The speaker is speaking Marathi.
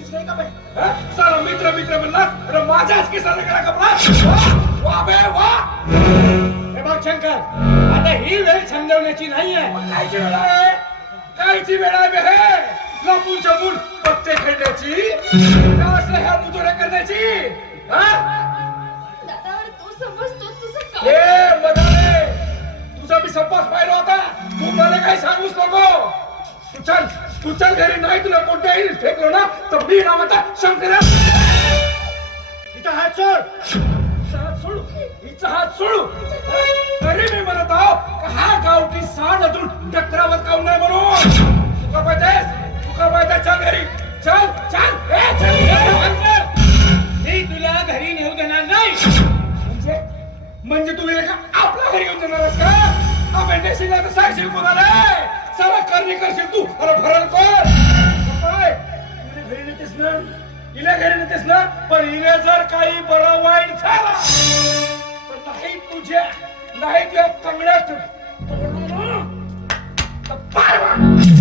केलीच मित्र मित्र म्हणलास अरे माझ्याच केसाला करा कपडा. वा बे वा. हे बघ शंकर आता ही वेळ समजवण्याची नाही आहे. कायची वेळ आहे? कायची वेळ आहे बे हे? लपून छपून पत्ते खेळण्याची काय ह्या पुतोड्या करण्याची? हा? दादावर तुझं तुझा मी संपास पाहिला होता. तू मला काही सांगूच नको. तू चल तू चल घरी नाही तुला कोणत्याही फेकलो ना तर मी नावाचा शंकर. इथं हात सोड. हिचा हात सोडू. हिचा हात सोडू. तरी मी म्हणत आहो हा गावठी सांड अजून डक्करावर काऊन नाही म्हणून तुका पाहिजे तुका पाहिजे चल घरी. चल चल. ए चल मी तुला घरी नेऊ देणार नाही. म्हणजे? म्हणजे तू एका आपल्या घरी येऊन देणार का? आपण देशील तर सांगशील कोणाला? सारा करणी करशील तू. अरे इले ना इले घरी नेतेस ना पण इले जर काही बरं वाईट झाला तर नाही तुझ्या नाही तुझ्या कंगड्यात तोडून तर